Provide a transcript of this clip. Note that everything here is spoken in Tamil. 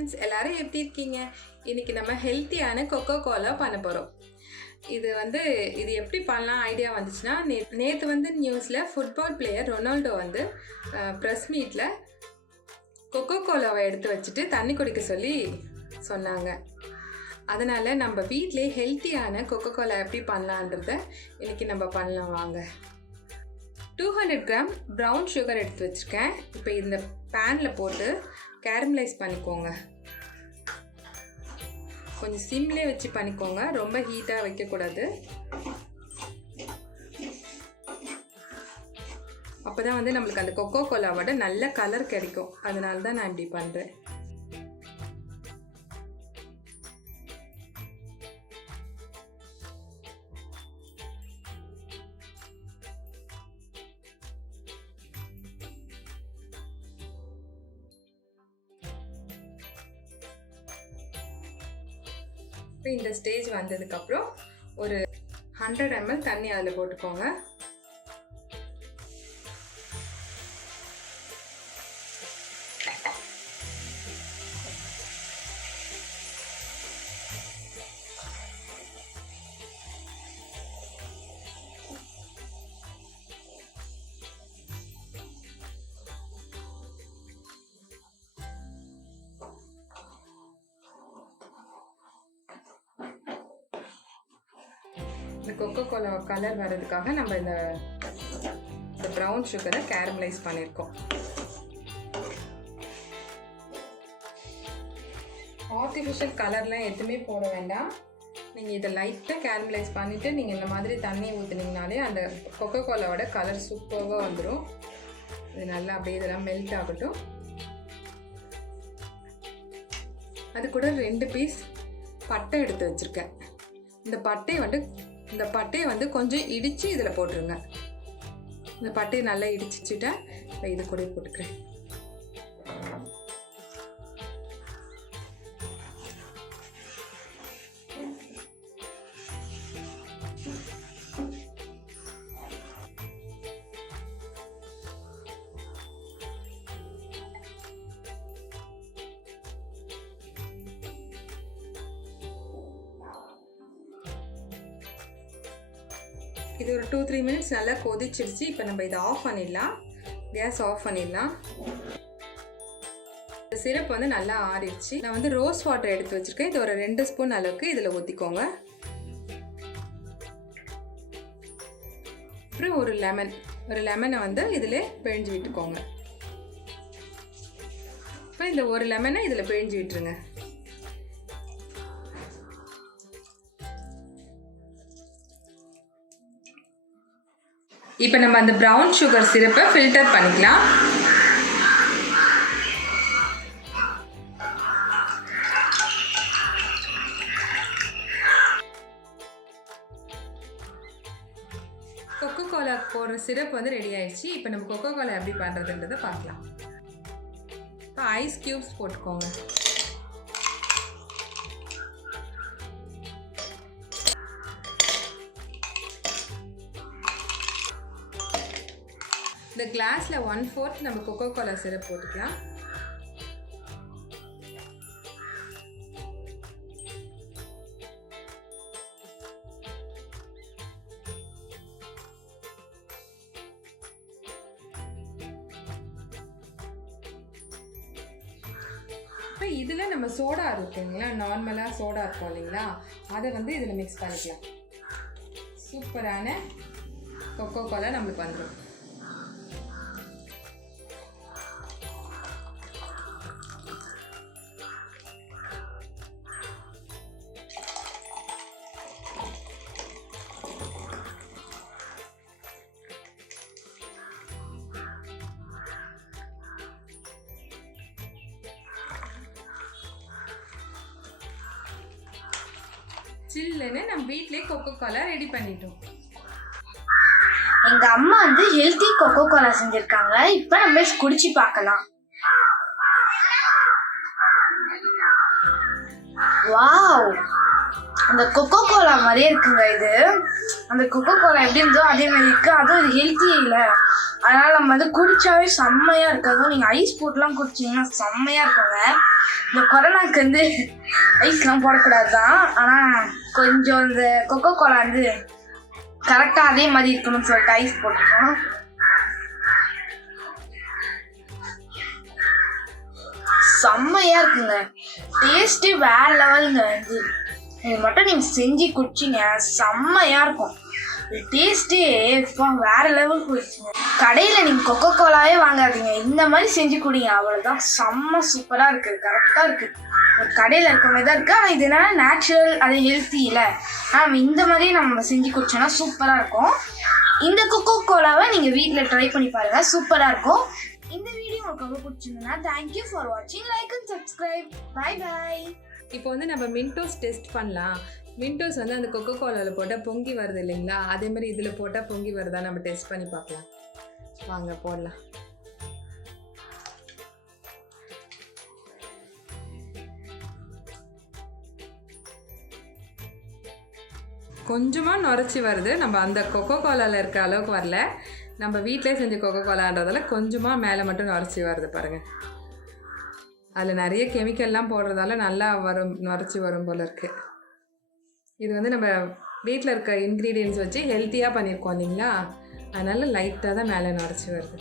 ஃப்ரெண்ட்ஸ், எல்லாரும் எப்படி இருக்கீங்க? இன்னைக்கு நம்ம ஹெல்த்தியான கோகோகோலா பண்ண போகிறோம். இது எப்படி பண்ணலாம் ஐடியா வந்துச்சுன்னா, நேற்று நியூஸில் ஃபுட்பால் பிளேயர் ரொனால்டோ ப்ரெஸ் மீட்டில் கோகோகோலாவை எடுத்து வச்சுட்டு தண்ணி குடிக்க சொல்லி சொன்னாங்க. அதனால் நம்ம வீட்டிலே ஹெல்த்தியான கோகோகோலா எப்படி பண்ணலான்றத இன்றைக்கி நம்ம பண்ணலாம் வாங்க. 200 கிராம் ப்ரௌன் சுகர் எடுத்து வச்சுருக்கேன். இப்போ இந்த பேனில் போட்டு கேரமலைஸ் பண்ணிக்கோங்க. கொஞ்சம் சிம்லேயே வச்சு பண்ணிக்கோங்க, ரொம்ப ஹீட்டாக வைக்கக்கூடாது. அப்போ தான் நம்மளுக்கு அந்த கோகோகோலாவோட நல்ல கலர் கிடைக்கும். அதனால தான் நான் இப்படி பண்ணுறேன். இப்போ இந்த ஸ்டேஜ் வந்ததுக்கப்புறம் ஒரு 100 ml தண்ணி அதில் போட்டுக்கோங்க. இந்த கோகோகோலா கலர் வர்றதுக்காக நம்ம இந்த ப்ரௌன் சுகரை கேரமலைஸ் பண்ணியிருக்கோம். ஆர்டிஃபிஷியல் கலர்லாம் எதுவுமே போட வேண்டாம். நீங்கள் இதை லைட்டாக கேரமலைஸ் பண்ணிவிட்டு நீங்கள் இந்த மாதிரி தண்ணி ஊற்றுனீங்கனாலே அந்த கோகோகோலாவோட கலர் சூப்பராக வந்துடும். இது நல்லா அப்படியே இதெல்லாம் மெல்ட் ஆகட்டும். அது கூட 2 பீஸ் பட்டை எடுத்து வச்சுருக்கேன். இந்த பட்டையை கொஞ்சம் இடித்து இதில் போட்டுருங்க. இந்த பட்டையை நல்லா இடிச்சுட்டேன். இது கூட போட்டுக்கிறேன். இது ஒரு 2-3 மினிட்ஸ் நல்லா கொதிச்சிருச்சு. இப்போ நம்ம இதை ஆஃப் பண்ணிடலாம். கேஸ் ஆஃப் பண்ணிடலாம். இந்த சிரப் நல்லா ஆறிடுச்சு. நான் ரோஸ் வாட்டர் எடுத்து வச்சுருக்கேன். இது ஒரு 2 ஸ்பூன் அளவுக்கு இதில் ஊற்றிக்கோங்க. அப்புறம் ஒரு லெமனை இதில் பிழிஞ்சு விட்டுக்கோங்க. இப்போ இந்த ஒரு லெமனை இதில் பிழிஞ்சு விட்டுருங்க. இப்போ நம்ம அந்த ப்ரௌன் சுகர் சிரப்பை ஃபில்டர் பண்ணிக்கலாம். கோகோகோலா போடுற சிரப் ரெடி ஆயிடுச்சு. இப்போ நம்ம கோகோகோலா எப்படி பண்ணுறதுன்றதை பார்க்கலாம். இப்போ ஐஸ் கியூப்ஸ் போட்டுக்கோங்க. இந்த கிளாஸில் 1/4 நம்ம கோகோகோலா சிரப் போட்டுக்கலாம். இப்போ இதில் நம்ம சோடா இருக்குங்களா, நார்மலாக சோடா இருக்கும் இல்லைங்களா, அதை இதில் மிக்ஸ் பண்ணிக்கலாம். சூப்பரான கோகோகோலா நம்மளுக்கு வந்துடும். சில்லுன்னு நம்ம வீட்டிலே கோகோகோலா ரெடி பண்ணிட்டோம். எங்க அம்மா ஹெல்தி கோகோகோலா செஞ்சிருக்காங்க. இப்போ நம்ம குடிச்சு பார்க்கலாம். வாவ், அந்த கோகோகோலா மாதிரியே இருக்குங்க. இது அந்த கோகோகோலா எப்படி இருந்தோ அதே மாதிரி இருக்கு. அதுவும் இது ஹெல்த்தி இல்லை, அதனால நம்ம குடிச்சாவே செம்மையா இருக்கு. அதுவும் நீங்க ஐஸ் போட்டுலாம் குடிச்சீங்கன்னா செம்மையா இருக்குங்க. இந்த கொரோனாக்கு வந்து ஐஸ்லாம் போடக்கூடாது தான், ஆனால் கொஞ்சம் இந்த கொக்கோ கோலா வந்து கரெக்டாக அதே மாதிரி இருக்கணும்னு சொல்லிட்டு ஐஸ் போட்டுருக்கோம். செம்மையாக இருக்குங்க, டேஸ்ட்டு வேறு லெவலுங்க. இது மட்டும் நீங்கள் செஞ்சு குடிச்சிங்க செம்மையாக இருக்கும். டேஸ்ட்டே இப்போ வேறு லெவல் போயிடுச்சுங்க. கடையில் நீங்கள் கொக்கோ கோலாவே வாங்காதீங்க, இந்த மாதிரி செஞ்சு குடிங்க, அவ்வளோதான். செம்ம சூப்பராக இருக்குது, கரெக்டாக இருக்குது. ஒரு கடையில் இருக்க மாதிரி தான் இருக்குது, ஆனால் இது என்னன்னா நேச்சுரல், அது ஹெல்த்தி இல்லை. ஆனால் இந்த மாதிரி நம்ம செஞ்சு குடிச்சோன்னா சூப்பராக இருக்கும். இந்த கொக்கோ கோலாவை நீங்கள் வீட்டில் ட்ரை பண்ணி பாருங்கள், சூப்பராக இருக்கும். இந்த வீடியோ உங்களுக்கு ரொம்ப பிடிச்சிருந்ததுன்னா தேங்க்யூ ஃபார் வாட்சிங், like and subscribe. Bye bye. இப்போ வந்து நம்ம மின்டோஸ் டெஸ்ட் பண்ணலாம். மின்டோஸ் வந்து அந்த கொக்கோ கோலாவில் போட்டால் பொங்கி வருது இல்லைங்களா, அதே மாதிரி இதில் போட்டால் பொங்கி வருதா நம்ம டெஸ்ட் பண்ணி பார்க்கலாம். வாங்க போடலாம். கொஞ்சமாக நுரைச்சி வருது, நம்ம அந்த கொக்கோ கோலாவில் இருக்க அளவுக்கு வரல. நம்ம வீட்டிலே செஞ்ச கொக்கோ கோலான்றதால கொஞ்சமாக மேலே மட்டும் நுரைச்சி வருது பாருங்கள். அதில் நிறைய கெமிக்கல்லாம் போடுறதால நல்லா வரும், நுரைச்சி வரும் போல் இருக்குது. இது வந்து நம்ம வீட்டில் இருக்க இன்க்ரீடியன்ஸ் வச்சு ஹெல்த்தியாக பண்ணியிருக்கோம் இல்லைங்களா, அதனால் லைட்டாக தான் மேலே நுரைச்சி வருது.